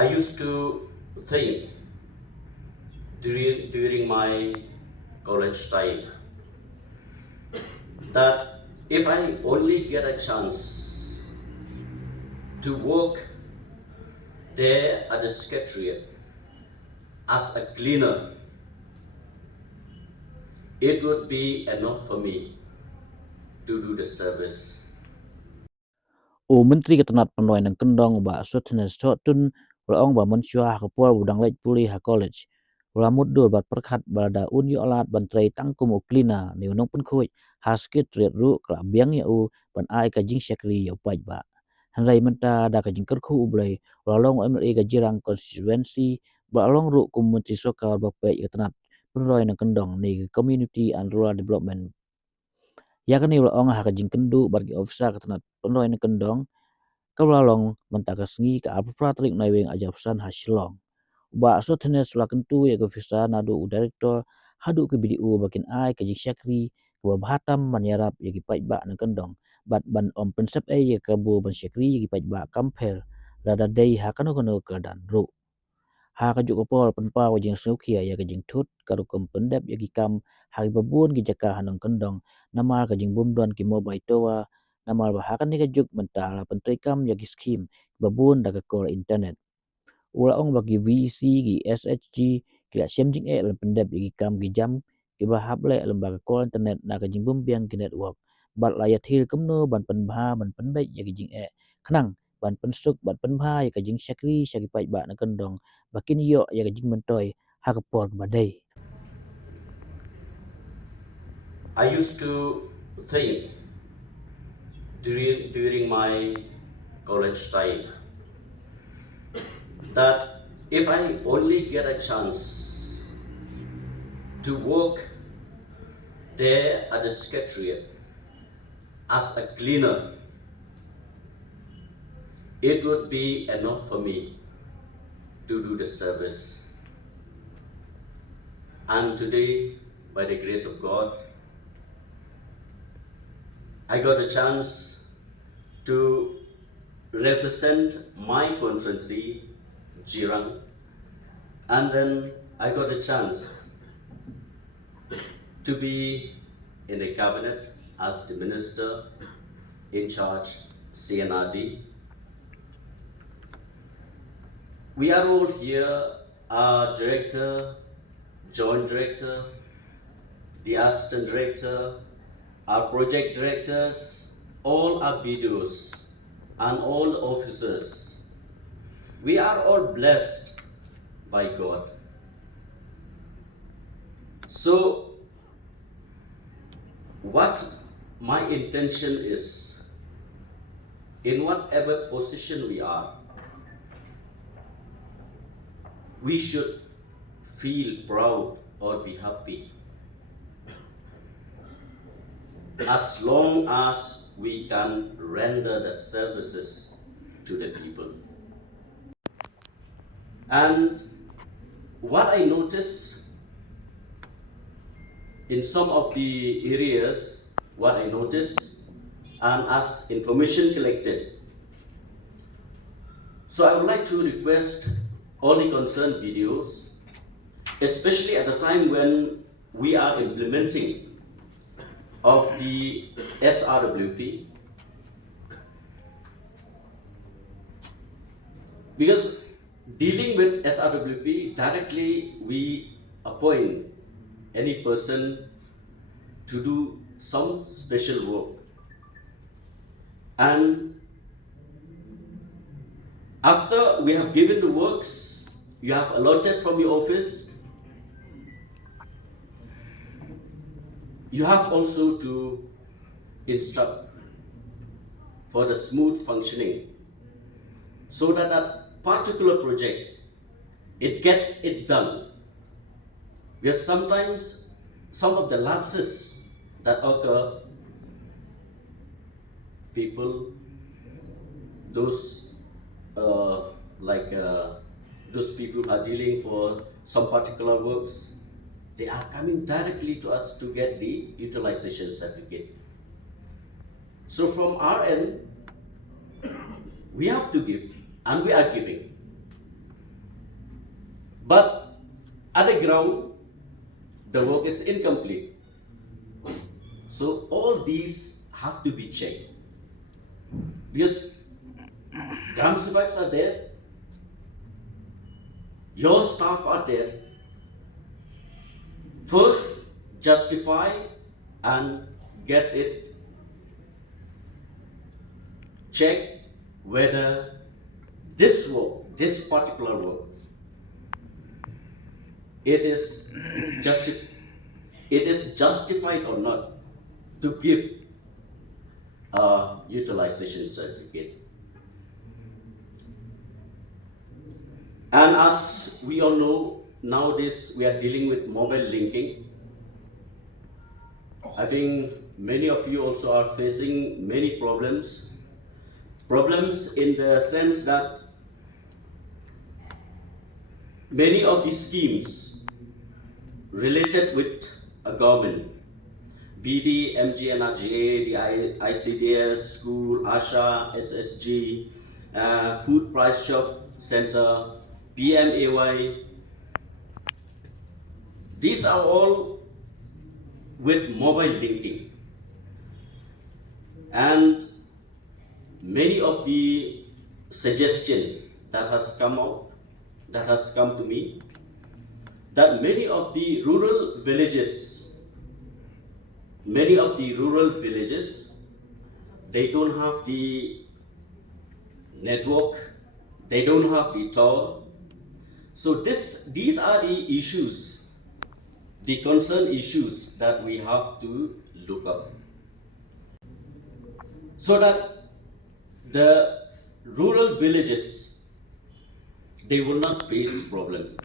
I used to think during my college time that if I only get a chance to work there at the Secretariat as a cleaner, it would be enough for me to do the service. O Myntri ketenat penoi nang kendong ba sotnes tun ong ba mensua kapua budang lej puli ha college. Ulamut dur bat perkhat balada un yo alat ban Trei Tang kumu klina ni unong pun kuj hasket triat ru kla biang ya u ban ai ka jing syakri yo paj ba. Hanrai menta da ka jing kerku ublai ulalong MLA ka jirang constituency ba along ru kum menteri sokal ba pe ketenat penoi nang kendong ni community and rural development. Ya kan ni ong ha ka jing kendu bar ki ofisa ketenat penoi nang kendong Kalalong mentakasngi ka apapratrik na weng ajapsan hasilong. Ba so tenes lakentu ya kofisa nadu u director hadu ke BDU bakin ai ke syakri ke bahatam manyarap ya ki ba na kendong. Bat ban om pensep ya ke bu ban syakri ya ki ba kampel. Lada day ha kano ke dan ru. Ha ka juk pol penpa wajing sukia ya ke jing tut karu kem pendep ya ki kam hari babun ki jaka hanong kendong namal ka jing bumduan ki mobai toa namal bahakan ni ka juk mentala pentri kam ya ki skim babun da ka kol internet ula ong bagi VC ki SHG ki la syam jing lam pendep ya ki kam ki jam ki bahap le lembaga kol internet na ka jing bumbiang ki network bat la ya thil kemno ban penbha ban penbai ya ki jing kenang ban pensuk ban penbha ya ka jing syakri syaki pai ba na kendong bakin yo ya ka jing mentoy ha ka por badai. I used to think during my college time that if I only get a chance to work there at the Secretariat as a cleaner, it would be enough for me to do the service. And today, by the grace of God, I got a chance to represent my constituency, Jirang, and then I got a chance to be in the cabinet as the minister in charge CNRD. We are all here, our director, joint director, the assistant director, our project directors, all our BDOs, and all officers. We are all blessed by God. So, what my intention is, in whatever position we are, we should feel proud or be happy as long as we can render the services to the people. And what I noticed in some of the areas, what I noticed, and as information collected. So I would like to request all the concerned videos, especially at the time when we are implementing of the SRWP, because dealing with SRWP directly, we appoint any person to do some special work, and after we have given the works you have allotted from your office, you have also to instruct for the smooth functioning so that that particular project, it gets it done. Because sometimes some of the lapses that occur, people, those like those people who are dealing for some particular works, they are coming directly to us to get the utilization certificate. So from our end, we have to give, and we are giving. But at the ground, the work is incomplete. So all these have to be checked because Gram Sabaks are there, your staff are there. First, justify and get it checked whether this work, this particular work, it is justified or not to give a utilization certificate. And as we all know, nowadays we are dealing with mobile linking. I think many of you also are facing many problems. Problems in the sense that many of the schemes related with a government, BD, MGNRGA, the ICDS, school, ASHA, SSG, Food Price Shock Center, PMAY, these are all with mobile linking. And many of the suggestion that has come out, that has come to me, that many of the rural villages, they don't have the network, they don't have the tower. So these are the issues, the concern issues that we have to look up, so that the rural villages, they will not face problem.